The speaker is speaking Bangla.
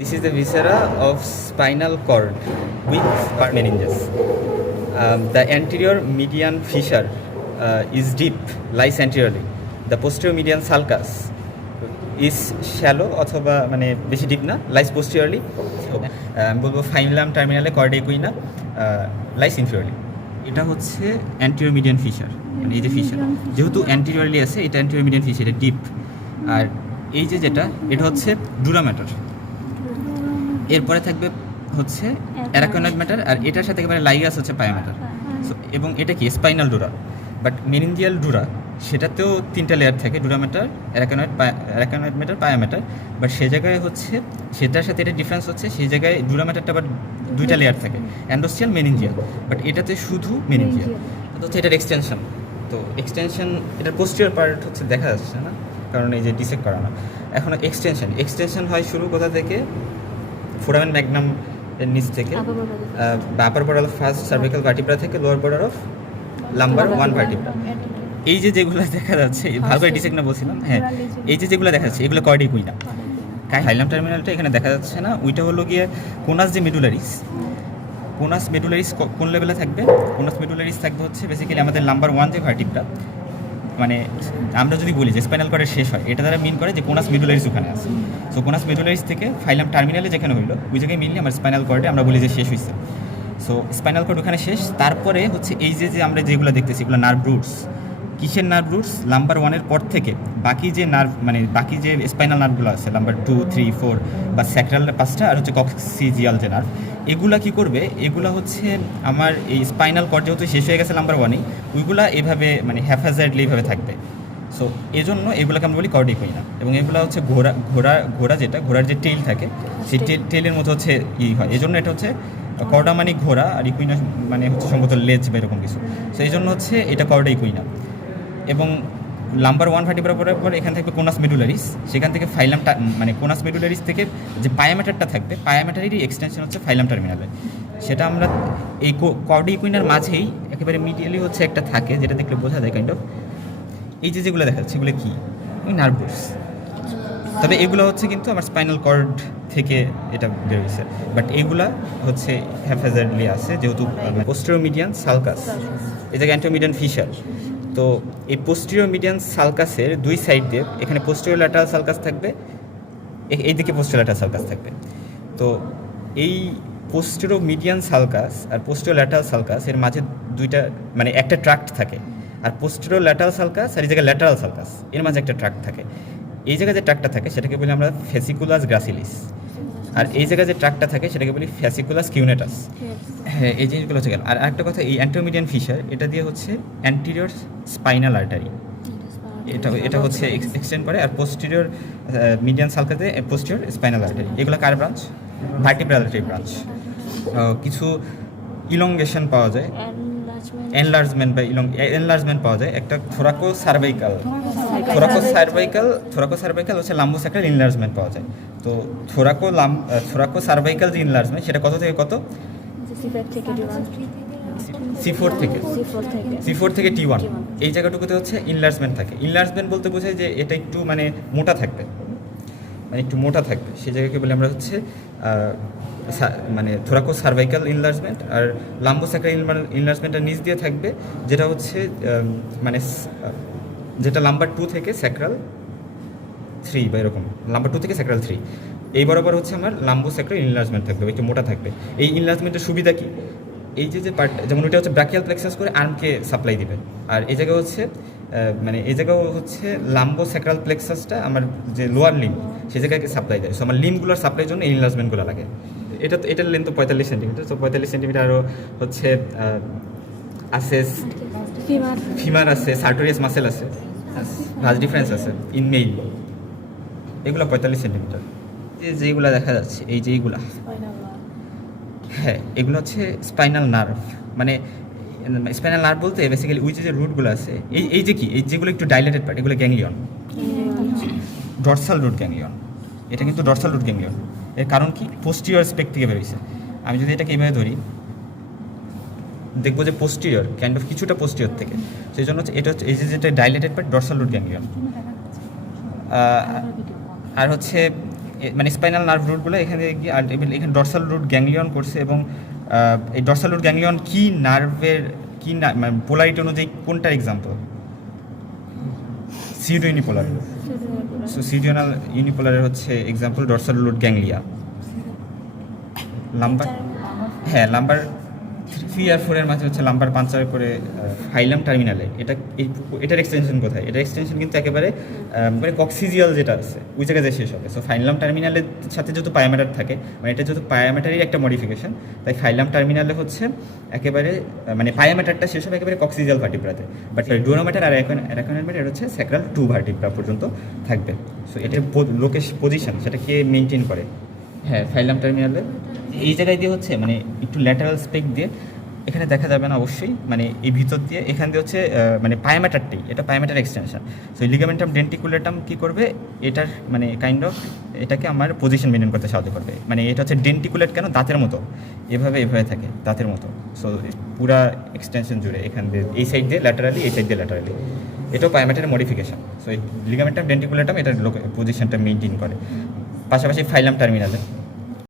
This is the viscera of spinal cord with meninges. The anterior median fissure is deep, lies anteriorly. The posterior median sulcus is shallow অথবা মানে বেশি ডিপ না, লাইস পোস্টিরিয়রলি। আমি বলবো ফাইনাম টার্মিনালে কর্ড ইকুইনা লাইস ইনফিরিয়রলি। এটা হচ্ছে অ্যান্টিরিয়র মিডিয়ান ফিশার, মানে এই যে ফিশার যেহেতু অ্যান্টিরিয়রলি আছে, এটা অ্যান্টিরিয়র মিডিয়ান ফিশার, এটা ডিপ। আর এই যে যেটা এটা হচ্ছে ডুরা ম্যাটার, এরপরে থাকবে হচ্ছে অ্যারাকনয়েড ম্যাটার, আর এটার সাথে একেবারে লাইগাস হচ্ছে পায়া ম্যাটার। সো এবং এটা কি spinal dura, but meningeal dura সেটাতেও তিনটা লেয়ার থাকে, ডুরা ম্যাটার, অ্যারাকনয়েড ম্যাটার, পায়া ম্যাটার। বাট সে জায়গায় হচ্ছে সেটার সাথে এটা ডিফারেন্স হচ্ছে, সেই জায়গায় ডুরা ম্যাটারটা আবার দুইটা লেয়ার থাকে, অ্যান্ডোস্টিয়াল, মেনিনজিয়াল। বাট এটাতে শুধু মেনিনজিয়াল। তো হচ্ছে এটার এক্সটেনশন, তো এক্সটেনশন এটার পোস্টিরিয়র পার্ট হচ্ছে দেখা যাচ্ছে না, কারণ এই যে ডিসেক্ট করা না। এখন এক্সটেনশন হয় শুরু কোথা থেকে? ফোরামেন ম্যাগনাম এর নিচ থেকে, বা upper border of first cervical vertebra থেকে lower border of lumbar one vertebra. এই যে যেগুলো দেখা যাচ্ছে, ভালো করে ডিসেক্ট না বলছিলাম, হ্যাঁ, এই যে যেগুলো দেখা যাচ্ছে এগুলো কর্ড ইকুইনা। হাইলাম টার্মিনালটা এখানে দেখা যাচ্ছে না, ওইটা হলো গিয়ে কোনাস যে মেডুলারিস। কোনাস মেডুলারিস কোন লেভেলে থাকবে? কোনাস মেডুলারিস থাকবে হচ্ছে বেসিক্যালি আমাদের নাম্বার ওয়ান যে ভার্টিব্রা, মানে আমরা যদি বলি যে স্পাইনাল কর্ডের শেষ হয়, এটা দ্বারা মিন করে যে কোনাস মেডুলারিস ওখানে আছে। সো কোনাস মেডুলারিস থেকে ফাইলাম টার্মিনালে যেখানে হইলো ওই জায়গায় মিনলি আমার স্পাইনাল কর্ডে আমরা বলি যে শেষ হয়েছে। সো স্পাইনাল কর্ড ওখানে শেষ। তারপরে হচ্ছে এই যে আমরা যেগুলো দেখতেছি এগুলো নার্ভ রুটস। কিসের নার্ভ রুটস? নাম্বার ওয়ানের পর থেকে বাকি যে নার্ভ, মানে বাকি যে স্পাইনাল নার্ভগুলো আছে, নাম্বার 2, 3, 4 বা স্যাক্রাল 5টা, আর হচ্ছে কক্সিজিয়াল যে নার্ভ, এগুলা কি করবে? এগুলা হচ্ছে আমার এই স্পাইনাল কর্ড যেহেতু শেষ হয়ে গেছে নাম্বার ওয়ানেই, ওইগুলা এভাবে মানে হ্যাফাজার্ডলি এইভাবে থাকবে। সো এই জন্য এগুলোকে আমরা বলি কর্ড ইকুইনা। এবং এগুলো হচ্ছে ঘোড়া যেটা, ঘোড়ার যে টেল থাকে সেই টেলের মতো হচ্ছে হয়, এই জন্য এটা হচ্ছে কর্ডা মানে ঘোড়া, আর ইকুইনা মানে হচ্ছে সম্ভবত লেজ বা এরকম কিছু। সো এই জন্য হচ্ছে এটা কর্ডা ইকুইনা। এবং নাম্বার ওয়ান ভার্টিব্রা পর এখান থেকে কোনাস মেডুলারিস, সেখান থেকে ফাইলাম, মানে কোনাস মেডুলারিস থেকে যে পায়াম্যাটারটা থাকবে, পায়াম্যাটারেরই এক্সটেনশন হচ্ছে ফাইলাম টার্মিনালে। সেটা আমরা এই কর্ডা ইকুইনার মাঝেই একেবারে মিডিয়ালি হচ্ছে একটা থাকে, যেটা দেখলে বোঝা যায় কাইন্ড অফ। এই যে যেগুলো দেখা যাচ্ছে এগুলো কি? Nerve roots. তবে এগুলো হচ্ছে কিন্তু আমার স্পাইনাল কর্ড থেকে এটা বেরোচ্ছে, বাট এগুলা হচ্ছে হ্যাফাজার্ডলি আছে যেহেতু পোস্টেরিয়র মিডিয়ান সালকাস, এই জায়গায় অ্যান্টেরিয়র মিডিয়ান ফিশার। তো এই পোস্টেরিয়র মিডিয়ান সালকাসের দুই সাইড দিয়ে এখানে পোস্টেরিয়র ল্যাটারাল সালকাস থাকবে, এইদিকে পোস্টেরিয়র ল্যাটারাল সালকাস থাকবে। তো এই পোস্টেরিয়র মিডিয়ান সালকাস আর পোস্টেরিয়র ল্যাটারাল সালকাস এর মাঝে দুইটা, মানে একটা ট্রাক্ট থাকে। আর পোস্টেরিয়র ল্যাটারাল সালকাস আর এই জায়গায় ল্যাটারাল সালকাস, এর মাঝে একটা ট্রাক্ট থাকে। এই জায়গায় যে ট্রাক্টটা থাকে সেটাকে বলি আমরা ফেসিকুলাস গ্রাসিলিস, আর এই জায়গায় যে ট্রাক্টটা থাকে সেটাকে বলি ফ্যাসিকুলাস কিউনেটাস। হ্যাঁ, এই জিনিসগুলো হচ্ছে গেল। আর একটা কথা, এই অ্যান্টেরোমিডিয়ান ফিশার এটা দিয়ে হচ্ছে অ্যান্টিরিয়র স্পাইনাল আর্টারি, এটা হচ্ছে এক্সটেন্ড করে। আর পোস্টেরিয়র মিডিয়ান সালকাসে পোস্টেরিয়র স্পাইনাল আর্টারি। এগুলো কার ব্রাঞ্চ? Vertebral artery branch. কিছু ইলংগেশন পাওয়া যায়, এনলার্জমেন্ট বা এনলার্জমেন্ট পাওয়া যায়। একটা থোরাকো সার্ভাইকাল হচ্ছে লাম্বোস্যাক্রাল ইনলার্জমেন্ট পাওয়া যায়। তো থোরাকো সার্ভাইকাল যে ইনলার্জমেন্ট সেটা কত থেকে কত? C4 থেকে T1, এই জায়গাটুকুতে হচ্ছে ইনলার্জমেন্ট থাকে। ইনলার্জমেন্ট বলতে বোঝায় যে এটা একটু মানে মোটা থাকবে, সেই জায়গাকে বলে আমরা হচ্ছে মানে থোরাকো সার্ভাইকাল ইনলার্জমেন্ট। আর লাম্বোস্যাক্রাল ইনলার্জমেন্টটা নিচ দিয়ে থাকবে, যেটা হচ্ছে মানে যেটা নাম্বার 2 থেকে স্যাক্রাল 3 বা এরকম, নাম্বার 2 থেকে স্যাক্রাল 3 এই বরাবর হচ্ছে আমার লাম্বোস্যাক্রাল ইনলার্জমেন্ট থাকবে, একটু মোটা থাকবে। এই ইনলার্জমেন্টের সুবিধা কি? এই যে পার্টটা, যেমন ওইটা হচ্ছে ব্রাকিয়াল প্লেক্সাস করে আর্মকে সাপ্লাই দিবে, আর এই জায়গা হচ্ছে মানে এই জায়গাও হচ্ছে লাম্বোস্যাক্রাল প্লেক্সাসটা আমার যে লোয়ার লিম্ব সেই জায়গাকে সাপ্লাই দেয়। সো আমার লিম্বগুলোর সাপ্লাইয়ের জন্য এই ইনলার্জমেন্টগুলো লাগে। এটার লেন্থ তো 45 সেন্টিমিটার। তো 45 সেন্টিমিটার আরও হচ্ছে আছে ফিমার আছে, সার্টোরিয়াস মাসেল আছে, ভাজ ডিফারেন্স আছে ইন মেইল। এগুলো 45 সেন্টিমিটার। যেগুলো দেখা যাচ্ছে এই যে এইগুলা, হ্যাঁ, এগুলো হচ্ছে স্পাইনাল নার্ভ। মানে স্পাইনাল নার্ভ বলতে বেসিক্যালি ওই যে রুটগুলো আছে, এই যে কি, এই যেগুলো একটু ডাইলেটেড পার্ট, এগুলো গ্যাংলিয়ন, ডরসাল রুট গ্যাংলিয়ন। এটা কিন্তু ডরসাল রুট গ্যাংলিয়ন। এর কারণ কি? পোস্টিরিয়র স্পেক থেকে বেরোইছে। আমি যদি এটাকে এইভাবে ধরি, দেখবো যে পোস্টিরিয়র কাইন্ড অফ কিছুটা পোস্টিরিয়র থেকে, সেই জন্য হচ্ছে এটা হচ্ছে এই যে যেটা dilated part, dorsal root ganglion. আর হচ্ছে মানে স্পাইনাল নার্ভ রুটগুলো এখানে গিয়ে এখানে ডর্সাল রুট গ্যাংলিয়ন করছে, এবং এই ডর্সাল রুট গ্যাংলিয়ন কি নার্ভের কি মানে পোলারিটি অনুযায়ী কোনটার এক্সাম্পল? Pseudo unipolar. সো সিউডোনাল ইউনিপোলারের হচ্ছে example dorsal root ganglia. Lumbar, হ্যাঁ লাম্বার 3 আর 4 এর মাঝে হচ্ছে লাম্বার পাঞ্চার করে ফাইলাম টার্মিনালে। এটার এক্সটেনশন কোথায়? এটার এক্সটেনশন কিন্তু একেবারে মানে কক্সিজিয়াল যেটা আছে ওই জায়গায় যে শেষ হবে। সো ফাইলাম টার্মিনালের সাথে যেহেতু পায়ামেটার থাকে, মানে এটা যেহেতু পায়ামেটারই একটা মডিফিকেশন, তাই ফাইলাম টার্মিনালে হচ্ছে একেবারে মানে পায়ামেটারটা শেষ হবে একেবারে কক্সিজিয়াল ভার্টিব্রাতে, বাট ডুওনোমেটার আর অ্যারাকোনোমেটার হচ্ছে স্যাক্রাল 2 ভার্টিব্রা পর্যন্ত থাকবে। সো এটার পজিশন সেটা কে মেনটেন করে? হ্যাঁ ফাইলাম টার্মিনালে এই জায়গায় দিয়ে হচ্ছে মানে একটু ল্যাটারাল স্পেক দিয়ে এখানে দেখা যাবে না অবশ্যই, মানে এই ভিতর দিয়ে এখান দিয়ে হচ্ছে মানে পায়ামেটারটাই, এটা পায়ামেটার এক্সটেনশন। সো লিগামেন্টাম ডেন্টিকুলেটাম কী করবে, এটার মানে কাইন্ড অফ এটাকে আমার পজিশন মেনটেন করতে সাহায্য করবে। মানে এটা হচ্ছে ডেন্টিকুলেট কেন, দাঁতের মতো এভাবে থাকে দাঁতের মতো। সো পুরা এক্সটেনশন জুড়ে এখান দিয়ে এই সাইড দিয়ে ল্যাটারালি, এই সাইড দিয়ে ল্যাটারালি, এটাও পায়ামেটারের মডিফিকেশন। সো এই লিগামেন্টাম ডেন্টিকুলেটাম এটার পজিশনটা মেনটেন করে। পাশাপাশি ফাইলাম টার্মিনালে